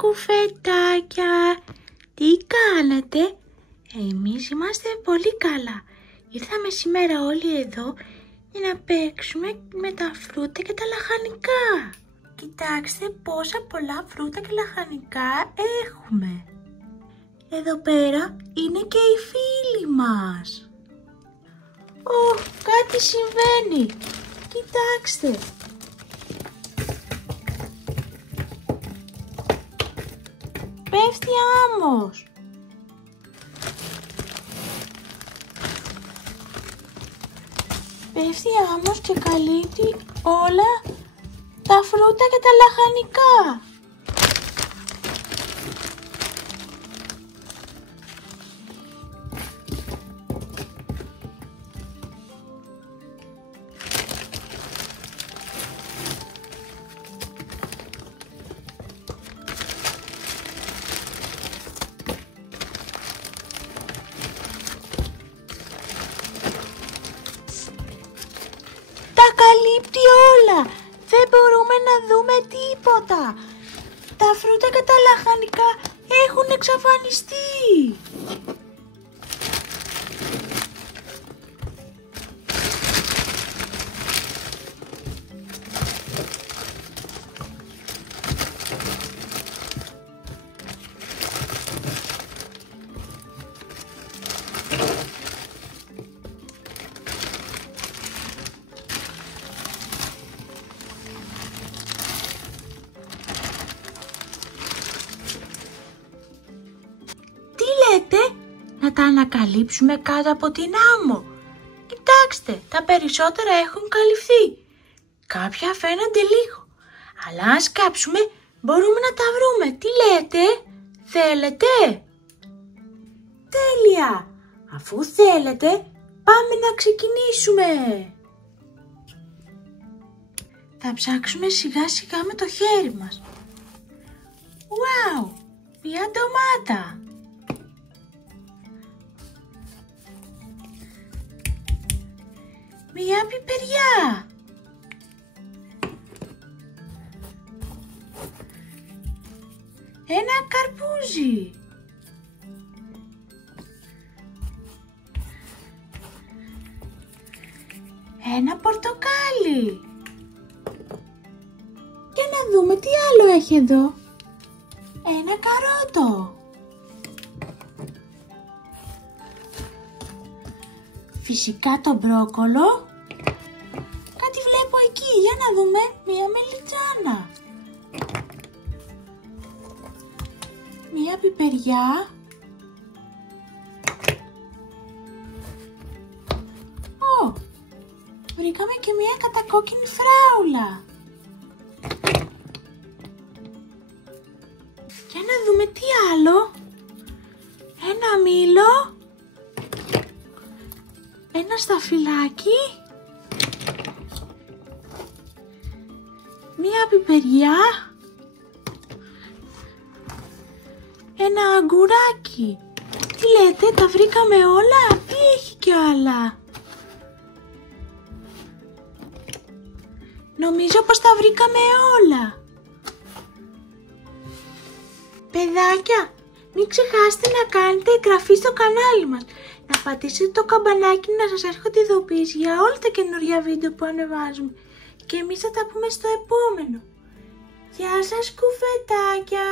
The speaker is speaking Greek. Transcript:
κουφετάκια, τι κάνετε? Εμείς είμαστε πολύ καλά. Ήρθαμε σήμερα όλοι εδώ για να παίξουμε με τα φρούτα και τα λαχανικά. Κοιτάξτε πόσα πολλά φρούτα και λαχανικά έχουμε. Εδώ πέρα είναι και οι φίλοι μας. Κάτι συμβαίνει. Κοιτάξτε. Πέφτει άμμος. Πέφτει άμμος και καλύπτει όλα τα φρούτα και τα λαχανικά. Τα καλύπτει όλα. Δεν μπορούμε να δούμε τίποτα. Τα φρούτα και τα λαχανικά έχουν εξαφανιστεί. Να τα ανακαλύψουμε κάτω από την άμμο. Κοιτάξτε, τα περισσότερα έχουν καλυφθεί. Κάποια φαίνονται λίγο. Αλλά αν σκάψουμε μπορούμε να τα βρούμε. Τι λέτε? Θέλετε? Τέλεια! Αφού θέλετε πάμε να ξεκινήσουμε. Θα ψάξουμε σιγά σιγά με το χέρι μας. Wow! Μια ντομάτα! Μια πιπεριά. Ένα καρπούζι. Ένα πορτοκάλι. Και να δούμε τι άλλο έχει εδώ. Ένα καρότο. Φυσικά το μπρόκολο. Κάτι βλέπω εκεί, για να δούμε, μία μελιτζάνα. Μία πιπεριά. Βρήκαμε και μία κατακόκκινη φράουλα. Για να δούμε τι άλλο. Ένα μήλο. Ένα σταφυλάκι, μία πιπεριά, ένα αγκουράκι. Τι λέτε, τα βρήκαμε όλα ή έχει κι άλλα? Νομίζω πως τα βρήκαμε όλα. Παιδάκια, μην ξεχάσετε να κάνετε εγγραφή στο κανάλι μας. Να πατήσετε το καμπανάκι να σας έρχονται ειδοποιήσεις για όλα τα καινούργια βίντεο που ανεβάζουμε. Και εμείς θα τα πούμε στο επόμενο. Γεια σας κουφετάκια!